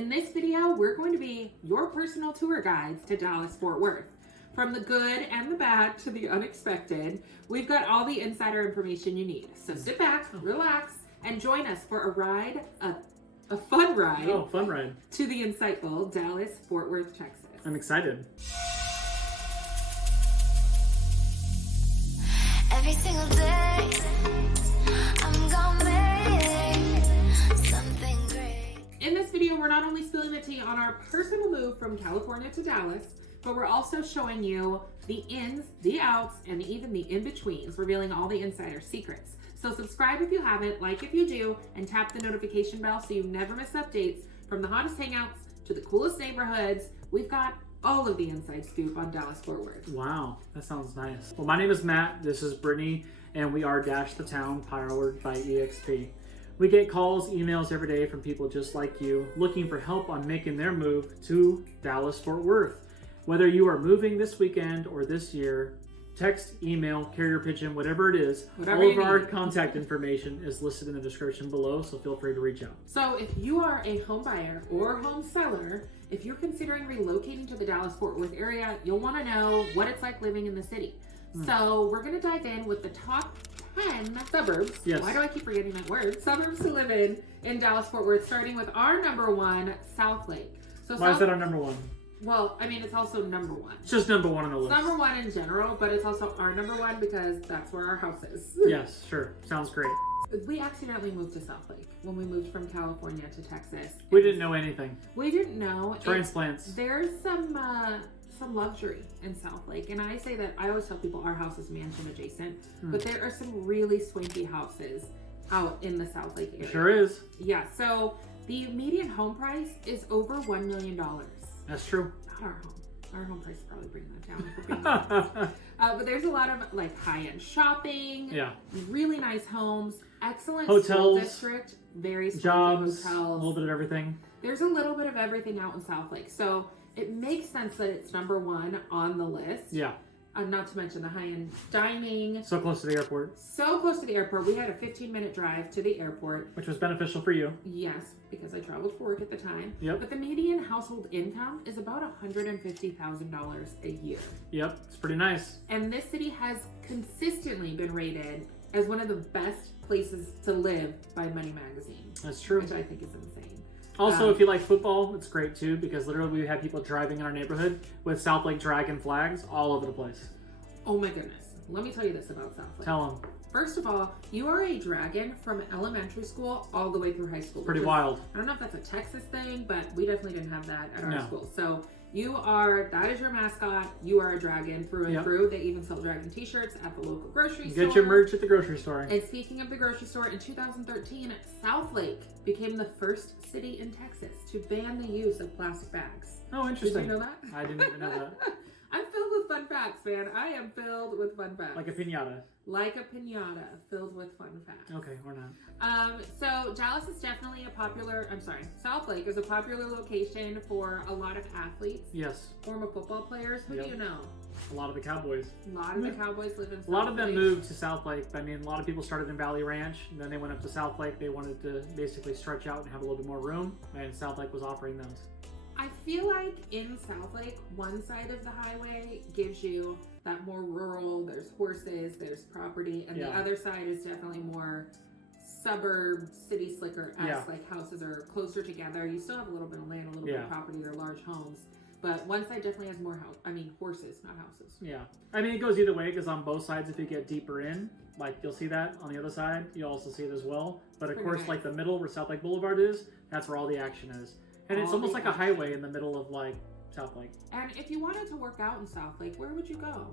In this video, we're going to be your personal tour guides to Dallas-Fort Worth. From the good and the bad to the unexpected, we've got all the insider information you need. So sit back, relax, and join us for a ride, a fun ride. Oh, fun ride. To the insightful Dallas-Fort Worth, Texas. I'm excited. Every single day, I'm gonna make something great. In this video, we're not only spilling the tea on our personal move from California to Dallas, but we're also showing you the ins, the outs, and even the in-betweens, revealing all the insider secrets. So subscribe if you haven't, like if you do, and tap the notification bell so you never miss updates from the hottest hangouts to the coolest neighborhoods. We've got all of the inside scoop on Dallas-Fort Worth. Wow, that sounds nice. Well, my name is Matt, this is Brittany, and we are Dash the Town, powered by EXP. We get calls, emails every day from people just like you, looking for help on making their move to Dallas-Fort Worth. Whether you are moving this weekend or this year, text, email, carrier pigeon, whatever it is, all of our contact information is listed in the description below, so feel free to reach out. So if you are a home buyer or home seller, if you're considering relocating to the Dallas-Fort Worth area, you'll want to know what it's like living in the city. So we're going to dive in with the top 10 suburbs. Yes. Why do I keep forgetting that word? Suburbs to live in Dallas-Fort Worth, starting with our number one, Southlake. So Why is that our number one? Well, I mean, it's also number one. It's just number one on the list. It's number one in general, but it's also our number one because that's where our house is. Yes, sure. Sounds great. We accidentally moved to Southlake when we moved from California to Texas. We didn't know anything. We didn't know. Transplants. There's some luxury in Southlake, and I say that I always tell people our house is mansion adjacent, but there are some really swanky houses out in the Southlake area. Sure is. Yeah, so the median home price is over $1 million. That's true. Not our home. Our home price is probably bringing that down. If we're being honest. But there's a lot of like high-end shopping. Yeah. Really nice homes. Excellent Hotels, school district. Very jobs, hotels. a little bit of everything. There's a little bit of everything out in Southlake. So it makes sense that it's number one on the list. Yeah. Not to mention the high-end dining. So close to the airport. So close to the airport. We had a 15-minute drive to the airport. Which was beneficial for you. Yes, because I traveled for work at the time. Yep. But the median household income is about $150,000 a year. Yep, it's pretty nice. And this city has consistently been rated as one of the best places to live by Money Magazine. That's true. Which I think is insane. Also, if you like football, it's great too, because literally we have people driving in our neighborhood with Southlake Dragon flags all over the place. Oh my goodness. Let me tell you this about Southlake. Tell them. First of all, you are a dragon from elementary school all the way through high school. Pretty wild. I don't know if that's a Texas thing, but we definitely didn't have that at our No. school. So that is your mascot. You are a dragon through and through. They even sell dragon t-shirts at the local grocery store. Get your merch at the grocery store. And speaking of the grocery store, in 2013, Southlake became the first city in Texas to ban the use of plastic bags. Oh, interesting. Did you know that? I didn't even know that. I'm filled with fun facts, man. I am filled with fun facts. Like a piñata. Like a piñata filled with fun facts. Okay, or not. So Dallas is definitely Southlake is a popular location for a lot of athletes. Yes. Former football players. Who do you know? A lot of the Cowboys. A lot of the Cowboys live in Southlake. A lot of them moved to Southlake. I mean, a lot of people started in Valley Ranch, and then they went up to Southlake. They wanted to basically stretch out and have a little bit more room, and Southlake was offering those. I feel like in Southlake, one side of the highway gives you that more rural, there's horses, there's property, and the other side is definitely more suburb, city slicker-esque, like houses are closer together. You still have a little bit of land, a little bit of property, they're large homes. But one side definitely has more horses, not houses. Yeah. I mean, it goes either way, because on both sides, if you get deeper in, like you'll see that. On the other side, you'll also see it as well. But of course, like the middle where Southlake Boulevard is, that's where all the action is. And it's almost like a highway in the middle of like Southlake. And if you wanted to work out in Southlake, where would you go?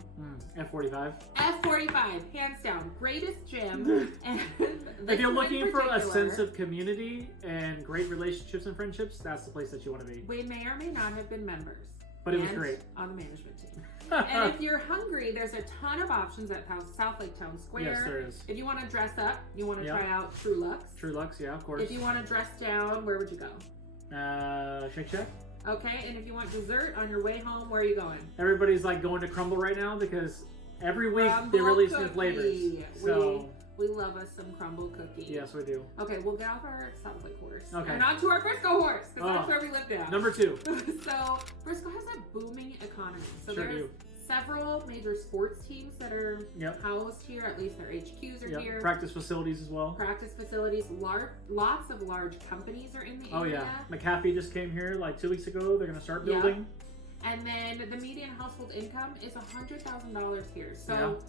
F45. F45, hands down, greatest gym. And if you're looking for a sense of community and great relationships and friendships, that's the place that you want to be. We may or may not have been members. But it was great. On the management team. And if you're hungry, there's a ton of options at Southlake Town Square. Yes, there is. If you want to dress up, you want to try out True Lux. True Lux, yeah, of course. If you want to dress down, where would you go? Shake Shack. Okay, and if you want dessert on your way home, where are you going? Everybody's like going to Crumble right now because every week they release new flavors. So We love us some crumble cookies. Yes, we do. Okay, we'll get off our Salt Lake horse. Okay. And on to our Frisco horse, because that's where we live now. Number 2. So, Frisco has a booming economy. So Sure there's do. several major sports teams that are Yep. housed here. At least their HQs are Yep. here. Practice facilities as well. Practice facilities. Lots of large companies are in the Oh area. yeah. McAfee just came here like 2 weeks ago. They're going to start Yeah. building. And then the median household income is $100,000 here. So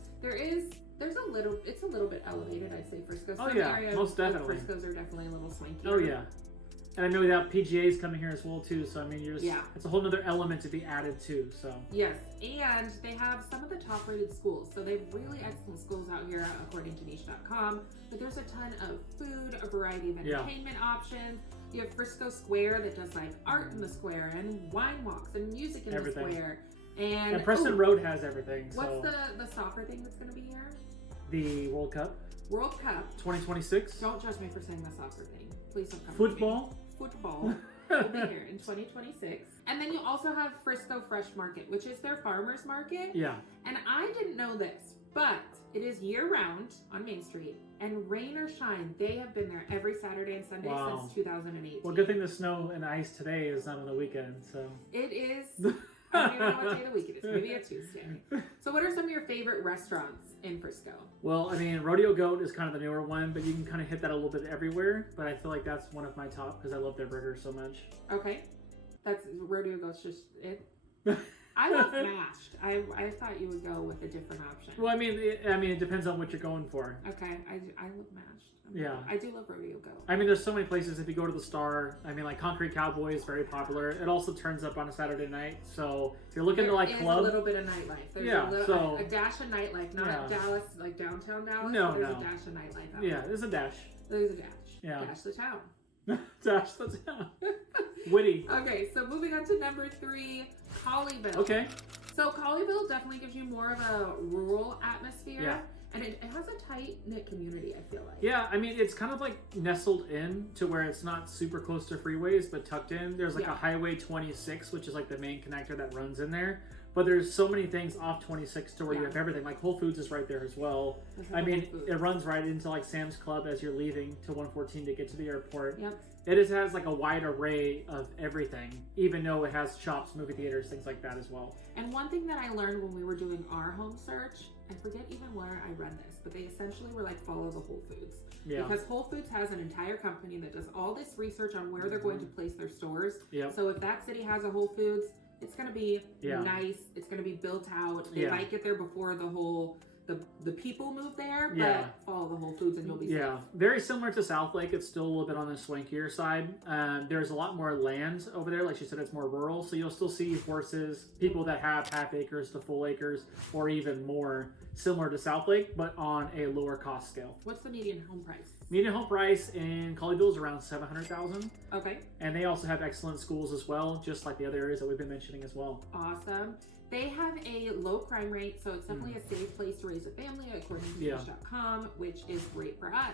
it's a little bit elevated, I'd say, Frisco. Oh, Some yeah, areas most of definitely. Frisco's are definitely a little swankier. Oh yeah. And I know that PGA is coming here as well too. So I mean, it's a whole nother element to be added to. So yes, and they have some of the top-rated schools. So they have really excellent schools out here, according to niche.com. But there's a ton of food, a variety of entertainment options. You have Frisco Square that does like art in the square and wine walks and music in the square. And Preston Road has everything. What's so. the soccer thing that's going to be here? The World Cup. World Cup. 2026. Don't judge me for saying the soccer thing. Please don't come Football. Football will be here in 2026. And then you also have Frisco Fresh Market, which is their farmers market. Yeah. And I didn't know this, but it is year-round on Main Street. And rain or shine, they have been there every Saturday and Sunday since 2018. Well, good thing the snow and ice today is not on the weekend. So it is. I don't even know what day of the week it is. Maybe a Tuesday. So what are some of your favorite restaurants in Frisco? Well, I mean, Rodeo Goat is kind of the newer one, but you can kind of hit that a little bit everywhere. But I feel like that's one of my top because I love their burgers so much. Okay. That's Rodeo Goat's just it. I love mashed. I thought you would go with a different option. Well, I mean, it depends on what you're going for. Okay, I love mashed. Yeah. I do love Rodeo Goat. I mean, there's so many places. If you go to the Star, I mean, like Concrete Cowboy is very popular. It also turns up on a Saturday night. So if you're looking to like club, a little bit of nightlife. There's a dash of nightlife, not Dallas, like downtown Dallas. No, there's a dash of nightlife out Yeah, there. there's a dash. There's a dash. Yeah. Dash the town. Dash the town. Witty. Okay, so moving on to number 3, Colleyville. Okay. So Colleyville definitely gives you more of a rural atmosphere. Yeah. And it has a tight-knit community, I feel like. Yeah, I mean, it's kind of like nestled in to where it's not super close to freeways, but tucked in. There's like a Highway 26, which is like the main connector that runs in there. But there's so many things off 26 to where you have everything. Like Whole Foods is right there as well. I mean, it runs right into like Sam's Club as you're leaving to 114 to get to the airport. Yep. It just has like a wide array of everything, even though it has shops, movie theaters, things like that as well. And one thing that I learned when we were doing our home search, I forget even where I read this, but they essentially were like, follow the Whole Foods. Yeah. Because Whole Foods has an entire company that does all this research on where they're going to place their stores. Yep. So if that city has a Whole Foods, it's going to be nice. It's going to be built out. They might get there before the whole... The people move there, but follow the Whole Foods and you'll be safe. Very similar to South Lake. It's still a little bit on the swankier side. There's a lot more land over there. Like she said, it's more rural, so you'll still see horses, people that have half acres to full acres, or even more, similar to South Lake, but on a lower cost scale. What's the median home price? Median home price in Colleyville is around $700,000. Okay. And they also have excellent schools as well, just like the other areas that we've been mentioning as well. Awesome. They have a low crime rate, so it's definitely a safe place to raise a family, according to Wish.com, which is great for us.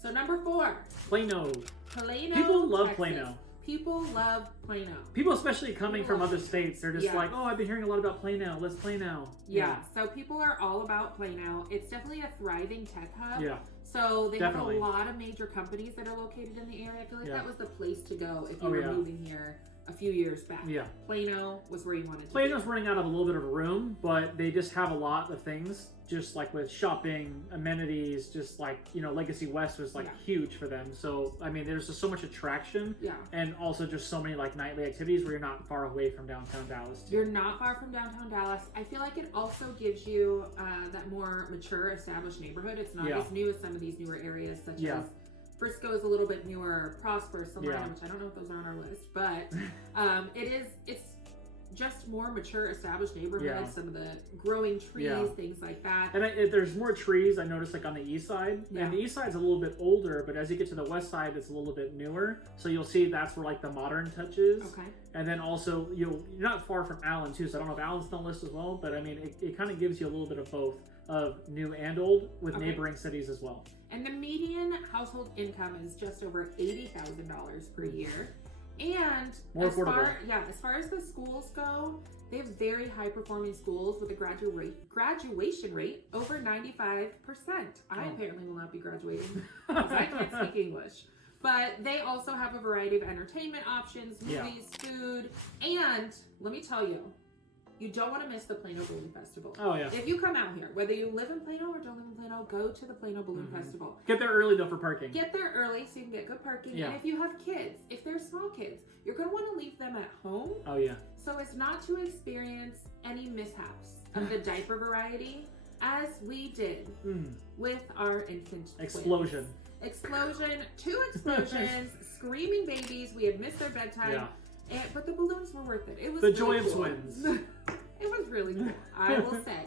So number 4. Plano. Plano, People love Texas. Plano. People love Plano. People, especially coming from other states, they're just like, oh, I've been hearing a lot about Plano. Let's Plano. Yeah, so people are all about Plano. It's definitely a thriving tech hub. Yeah. So they have a lot of major companies that are located in the area. I feel like that was the place to go if you were moving here a few years back. Yeah. Plano was where you wanted to be. Plano's running out of a little bit of room, but they just have a lot of things, just like with shopping, amenities, just like, Legacy West was like huge for them. So, I mean, there's just so much attraction. Yeah. And also just so many like nightly activities where you're not far away from downtown Dallas too. You're not far from downtown Dallas. I feel like it also gives you that more mature, established neighborhood. It's not as new as some of these newer areas, such as Frisco is a little bit newer, Prosper, Salina, which I don't know if those are on our list, but it's just more mature, established neighborhoods, some of the growing trees, things like that. And there's more trees, I noticed, like on the east side. Yeah. And the east side's a little bit older, but as you get to the west side, it's a little bit newer. So you'll see that's where like the modern touch is. Okay. And then also, you're not far from Allen too, so I don't know if Allen's on the list as well, but I mean, it kind of gives you a little bit of both, of new and old, with neighboring cities as well. And the median household income is just over $80,000 per year. And More as affordable. as far as the schools go, they have very high performing schools with a graduation rate over 95%. I apparently will not be graduating because I can't speak English. But they also have a variety of entertainment options, movies, food, and let me tell you, you don't want to miss the Plano Balloon Festival. Oh, yeah. If you come out here, whether you live in Plano or don't live in Plano, go to the Plano Balloon Festival. Get there early, though, for parking. Get there early so you can get good parking. Yeah. And if you have kids, if they're small kids, you're going to want to leave them at home Oh, yeah. so as not to experience any mishaps of the diaper variety, as we did with our infant Explosion. twins. Explosion, 2 explosions, screaming babies. We had missed their bedtime. Yeah. But the balloons were worth it. It was The really joy of cool. twins. It was really cool. I will say.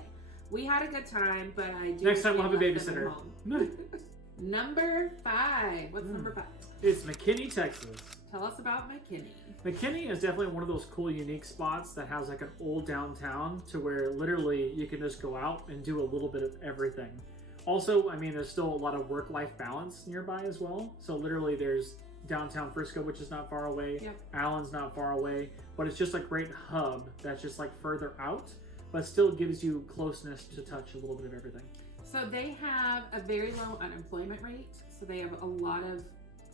We had a good time, but I do. Next time we'll have a wish we had babysitter. left them at home. Number 5. What's number 5? It's McKinney, Texas. Tell us about McKinney. McKinney is definitely one of those cool, unique spots that has like an old downtown to where literally you can just go out and do a little bit of everything. Also, I mean, there's still a lot of work-life balance nearby as well. So literally there's downtown Frisco, which is not far away. Yep. Allen's not far away. But it's just a great hub that's just like further out, but still gives you closeness to touch a little bit of everything. So they have a very low unemployment rate. So they have a lot of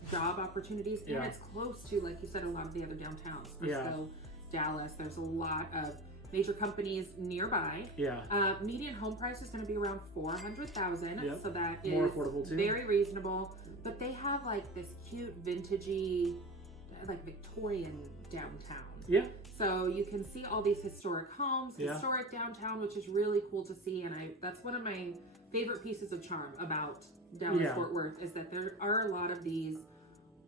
job opportunities. And Yeah. it's close to, like you said, a lot of the other downtowns. Frisco, Dallas. There's a lot of major companies nearby. Yeah. Median home price is going to be around $400,000. Yep. So that is More affordable too. very reasonable. But they have like this cute vintagey, like Victorian downtown. Yeah. So you can see all these historic homes, Yeah. historic downtown, which is really cool to see. And that's one of my favorite pieces of charm about Dallas Yeah. Fort Worth is that there are a lot of these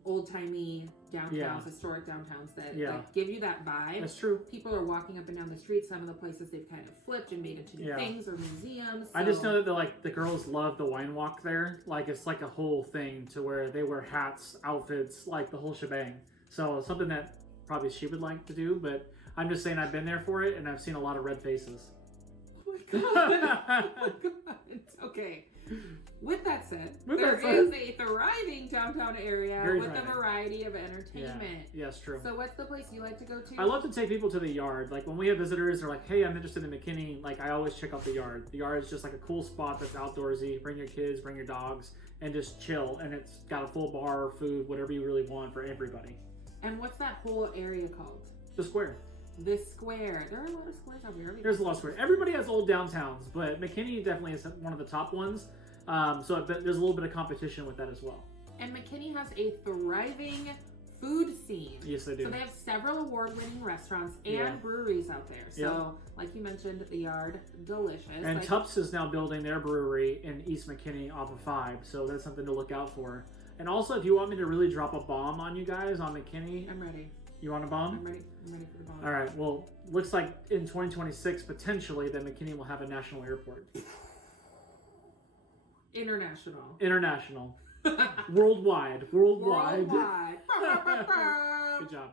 old-timey downtowns, Yeah. historic downtowns that Yeah. like, give you that vibe. That's true. People are walking up and down the street. Some of the places they've kind of flipped and made into new Yeah. things or museums. I just know that the girls love the wine walk there. Like it's like a whole thing to where they wear hats, outfits, like the whole shebang. So something that probably she would like to do, but I'm just saying I've been there for it and I've seen a lot of red faces. Oh my god. Oh my god. Okay. With that said, With there that said. is a thriving downtown area Very with thriving. a variety of Yeah. entertainment. Yes, true. So what's the place you like to go to? I love to take people to the yard. Like when we have visitors, they're like, "Hey, I'm interested in McKinney." Like I always check out the yard. The yard is just like a cool spot that's outdoorsy. Bring your kids, bring your dogs, and just chill. And it's got a full bar, food, whatever you really want for everybody. And what's that whole area called? The square. The square. There are a lot of squares out here. There's a lot of square. Everybody has old downtowns, but McKinney definitely is one of the top ones. So there's a little bit of competition with that as well. And McKinney has a thriving food scene. Yes, they do. So they have several award-winning restaurants and Yeah. breweries out there. So, like you mentioned, the yard, delicious. And like, Tufts is now building their brewery in East McKinney off of 5, so that's something to look out for. And also, if you want me to really drop a bomb on you guys on McKinney, I'm ready. you want a bomb? I'm ready for the bomb. All right. Well, looks like in 2026 potentially that McKinney will have a national airport. International. International. Worldwide. Worldwide. Good job.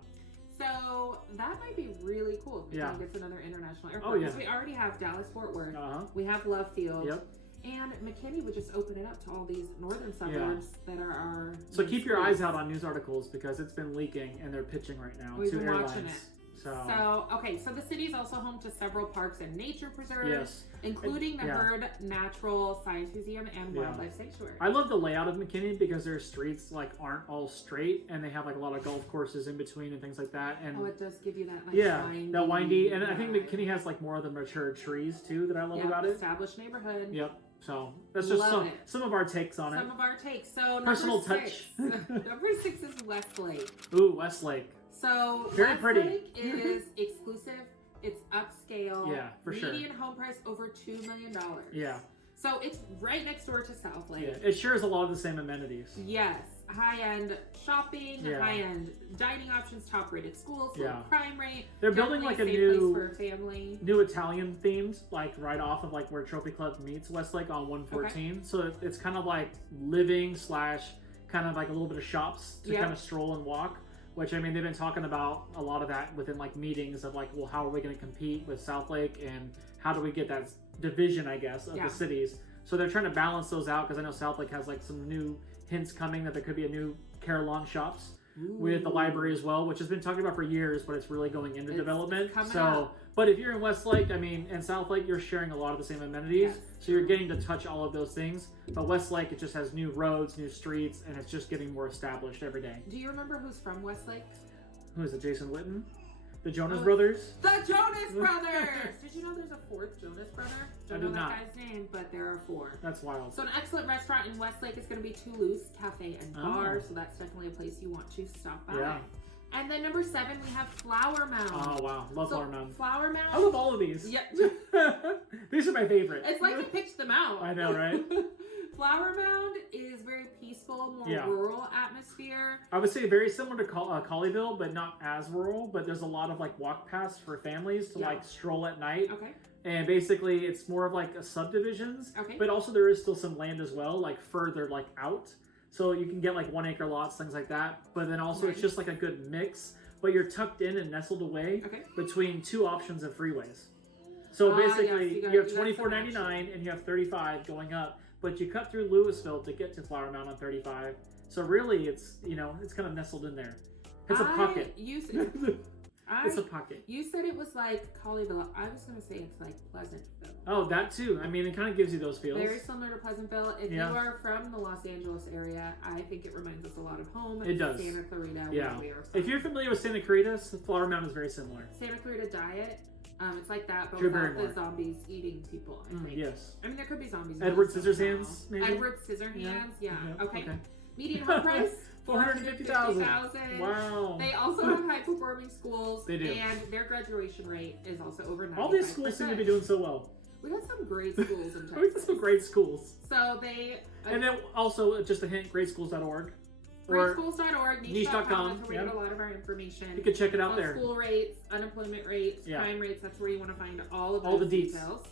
So that might be really cool if Yeah. McKinney gets another international airport. Oh, yeah. Because we already have Dallas Fort Worth. Uh-huh. We have Love Field. Yep. And McKinney would just open it up to all these northern suburbs that are our. So main keep your cities. eyes out on news articles because it's been leaking and they're pitching right now We've to been airlines. watching it. So okay, so the city is also home to several parks and nature preserves, yes. including the Yeah. Bird Natural Science Museum and Yeah. Wildlife Sanctuary. I love the layout of McKinney because their streets like aren't all straight and they have like a lot of golf courses in between and things like that. And Oh, it does give you that like yeah, windy, that windy. And I think vibe. McKinney has like more of the mature trees too that I love about it. Established neighborhood. Yep. So that's just Love it. some of our takes on Some it. of our takes. So Personal number touch. 6. Number 6 is Westlake. Ooh, Westlake. So Very pretty. Westlake is exclusive. It's upscale. Yeah, for sure. Median home price over $2 million. Yeah. So it's right next door to Southlake. Yeah. It shares a lot of the same amenities. Yes, high-end shopping, Yeah. high-end dining options, top-rated schools, low Yeah. crime rate. They're building definitely like a safe new place for a family. new Italian themed, like right off of like where Trophy Club meets Westlake on 114. So it's kind of like living / kind of like a little bit of shops to Yeah. kind of stroll and walk. Which, I mean, they've been talking about a lot of that within like meetings of like, well, how are we going to compete with Southlake and how do we get that division, I guess, of Yeah. the cities. So they're trying to balance those out because I know Southlake has like some new hints coming that there could be a new Carillon shops. with the library as well, which has been talked about for years, but it's really going into development. coming So, up. but if you're in Westlake, I mean, and Southlake, you're sharing a lot of the same amenities. Yes. So you're getting to touch all of those things. But Westlake, it just has new roads, new streets, and it's just getting more established every day. Do you remember who's from Westlake? Who is it? Jason Witten? The Jonas Brothers? The Jonas Brothers! Did you know there's a fourth Jonas brother? I Don't did know not. that guy's name, but there are 4. That's wild. So an excellent restaurant in Westlake is going to be Toulouse Cafe and Bar, so that's definitely a place you want to stop by. Yeah. And then number 7, we have Flower Mound. Oh, wow. Love Flower Mound. Flower Mound. I love all of these. Yeah. These are my favorite. It's like you picked them out. I know, right? Flower Mound is very peaceful, more Yeah. rural atmosphere. I would say very similar to Colleyville, but not as rural. But there's a lot of like walk paths for families to like stroll at night. Okay. And basically, it's more of like a subdivisions. Okay. But also there is still some land as well, like further like out. So you can get like 1 acre lots, things like that. But then also it's just like a good mix. But you're tucked in and nestled away between 2 options of freeways. So basically, yes, you have $24.99 and you have $35 going up. But you cut through Louisville to get to Flower Mound on 35. So really, it's, you know, it's kind of nestled in there. It's a pocket. It's a pocket. You said it was like Colleyville. I was going to say it's like Pleasantville. Oh, that too. I mean, it kind of gives you those feels. Very similar to Pleasantville. If you are from the Los Angeles area, I think it reminds us a lot of home. It does. Santa Clarita. Yeah. Where we are from. If you're familiar with Santa Clarita, Flower Mound is very similar. Santa Clarita diet. It's like that, but Drew without Barrymore. the zombies eating people, I think. Yes. I mean, there could be zombies. Edward Scissorhands, maybe? Edward Scissorhands, yeah. Okay. Okay. Median home price? $450,000. Wow. They also have high-performing schools. They do. And their graduation rate is also over 95%. All these schools seem to be doing so well. We got some great schools in Texas. We got some great schools. So they... And then also, just a hint, greatschools.org. Greatschools.org, niche.com. That's where we get a lot of our information. You can check it out on there. School rates, unemployment rates, crime rates. That's where you want to find all of all those the deets. details.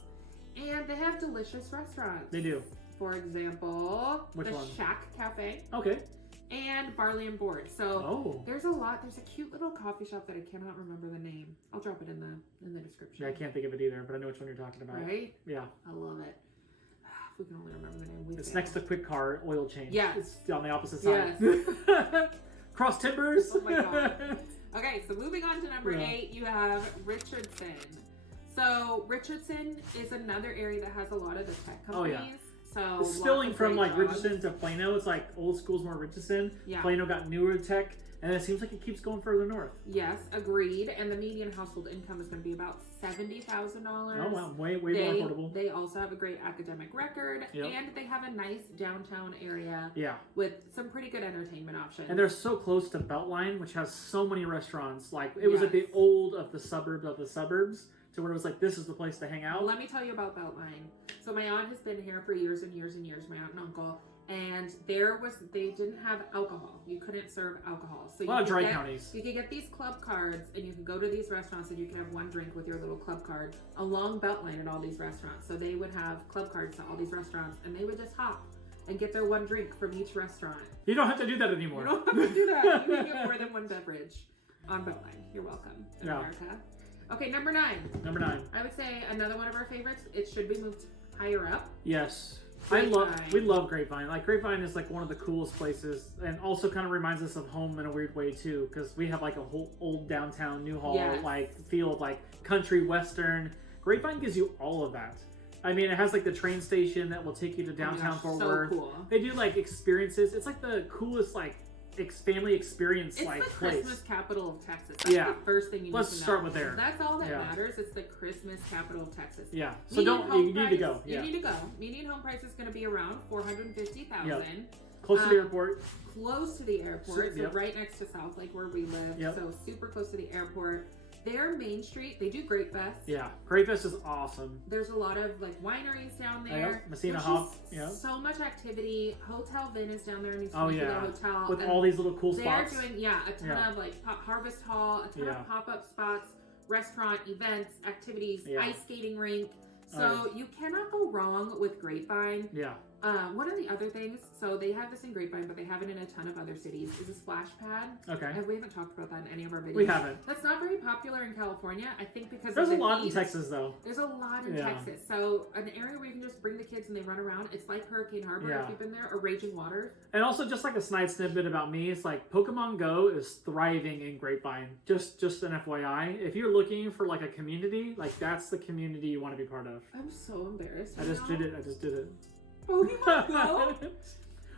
And they have delicious restaurants. They do. For example, Which the one? Shack Cafe. Okay. And Barley and Board. So there's a lot. There's a cute little coffee shop that I cannot remember the name. I'll drop it in the description. Yeah, I can't think of it either, but I know which one you're talking about. Right? Yeah. I love it. If we can only remember the name. It's next to Quick Car Oil Change. Yes. It's on the opposite side. Yes. Cross Timbers. Oh my god. Okay, so moving on to number 8, you have Richardson. So Richardson is another area that has a lot of the tech companies. Oh, yeah. So it's spilling from like Richardson to Plano. It's like old school's more Richardson. Yeah. Plano got newer tech, and it seems like it keeps going further north. Yes, agreed. And the median household income is going to be about $70,000. Oh wow, way more affordable. They also have a great academic record, and they have a nice downtown area. Yeah. With some pretty good entertainment options. And they're so close to Beltline, which has so many restaurants. Like it was like the old of the suburbs. To where it was like, this is the place to hang out. Let me tell you about Beltline. So my aunt has been here for years and years and years, my aunt and uncle, and they didn't have alcohol. You couldn't serve alcohol. So a lot of dry counties. You could get these club cards, and you can go to these restaurants, and you can have one drink with your little club card along Beltline at all these restaurants. So they would have club cards to all these restaurants, and they would just hop and get their one drink from each restaurant. You don't have to do that anymore. You don't have to do that. You can get more than one beverage on Beltline. You're welcome, America. Okay, number 9. Number 9. I would say another one of our favorites. It should be moved higher up. Yes. Grapevine. We love Grapevine. Like Grapevine is like one of the coolest places, and also kind of reminds us of home in a weird way too, because we have like a whole old downtown New Hall like feel of like country western. Grapevine gives you all of that. I mean, it has like the train station that will take you to downtown Fort Worth. Cool. They do like experiences. It's like the coolest like family experience it's like the place. Christmas capital of Texas. That's the first thing you need to know. Let's start with there. That's all that matters. It's the Christmas capital of Texas. Yeah. So you need to go. You need to go. Median home price is going to be around $450,000. Yep. Close to the airport. Close to the airport. So right next to Southlake where we live. Yep. So super close to the airport. Their Main Street, they do Grape Fest. Yeah, Grape Fest is awesome. There's a lot of like wineries down there. Messina Hop. Yeah. So much activity. Hotel Vin is down there in East Hotel. With all these little cool spots. They're doing a ton of like Harvest Hall, a ton of pop-up spots, restaurant events, activities, ice skating rink. So you cannot go wrong with Grapevine. Yeah. One of the other things, so they have this in Grapevine, but they have it in a ton of other cities, is a splash pad. Okay. And we haven't talked about that in any of our videos. We haven't. That's not very popular in California, I think, because there's of a the lot heat. in Texas, though. There's a lot in Texas. So an area where you can just bring the kids and they run around. It's like Hurricane Harbor, if you've been there, or Raging Waters. And also, just like a snide snippet about me, it's like Pokemon Go is thriving in Grapevine. Just an FYI. If you're looking for like a community, like that's the community you want to be part of. I'm so embarrassed. I just did it. Pokemon Go?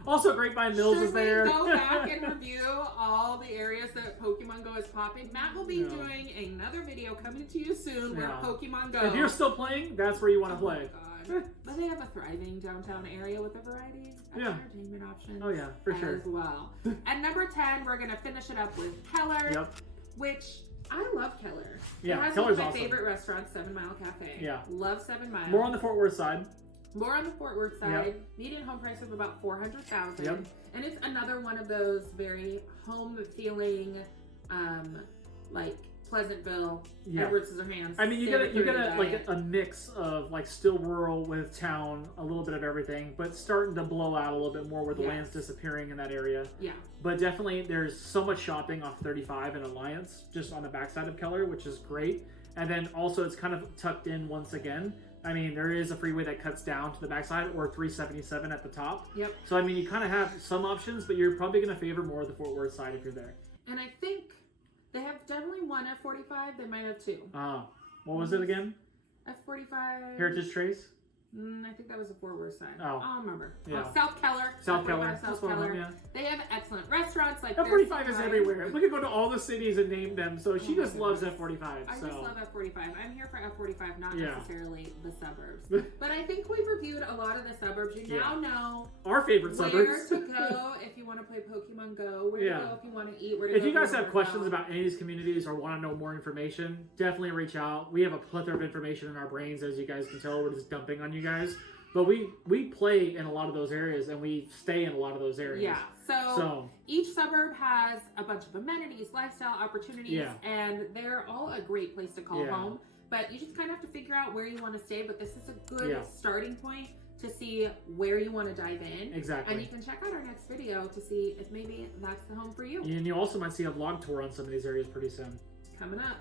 Also, Grapevine Mills is there. Should we go back and review all the areas that Pokemon Go is popping? Matt will be doing another video coming to you soon where Pokemon Go. If you're still playing, that's where you want to play. Oh my God. But they have a thriving downtown area with a variety of entertainment options. Oh yeah, for sure. As well. At number 10, we're going to finish it up with Keller, which I love Keller. Yeah, it has Keller's one of my awesome. favorite restaurants, 7 Mile Cafe. Yeah. Love 7 Mile. More on the Fort Worth side. More on the Fort Worth side. Median home price of about $400,000. And it's another one of those very home feeling, like Pleasantville, Edward Scissorhands. I mean, you get like a mix of like still rural with town, a little bit of everything, but starting to blow out a little bit more where the land's disappearing in that area. Yeah. But definitely, there's so much shopping off 35 and Alliance, just on the backside of Keller, which is great. And then also, it's kind of tucked in once again. I mean, there is a freeway that cuts down to the backside, or 377 at the top. Yep. So, I mean, you kind of have some options, but you're probably going to favor more of the Fort Worth side if you're there. And I think they have definitely one F45. They might have two. What was it again? F45. Heritage Trace? I think that was the Fort Worth side. Oh. I don't remember. Yeah. South Keller. South Keller. South Keller. They have excellent restaurants. Like F45 is everywhere. We could go to all the cities and name them. So she just loves F45. I just love F45. I'm here for F45, not Yeah. necessarily the suburbs. But I think we've reviewed a lot of the suburbs. You now know our favorite where suburbs. to go if you want to play Pokemon Go. Where to go if you want to eat. Where to if go you guys have work questions out. about any of these communities or want to know more information, definitely reach out. We have a plethora of information in our brains, as you guys can tell. We're just dumping on you guys. But we play in a lot of those areas, and we stay in a lot of those areas. Yeah. So each suburb has a bunch of amenities, lifestyle opportunities, and they're all a great place to call home. But you just kind of have to figure out where you want to stay. But this is a good starting point to see where you want to dive in. Exactly. And you can check out our next video to see if maybe that's the home for you. And you also might see a vlog tour on some of these areas pretty soon. Coming up.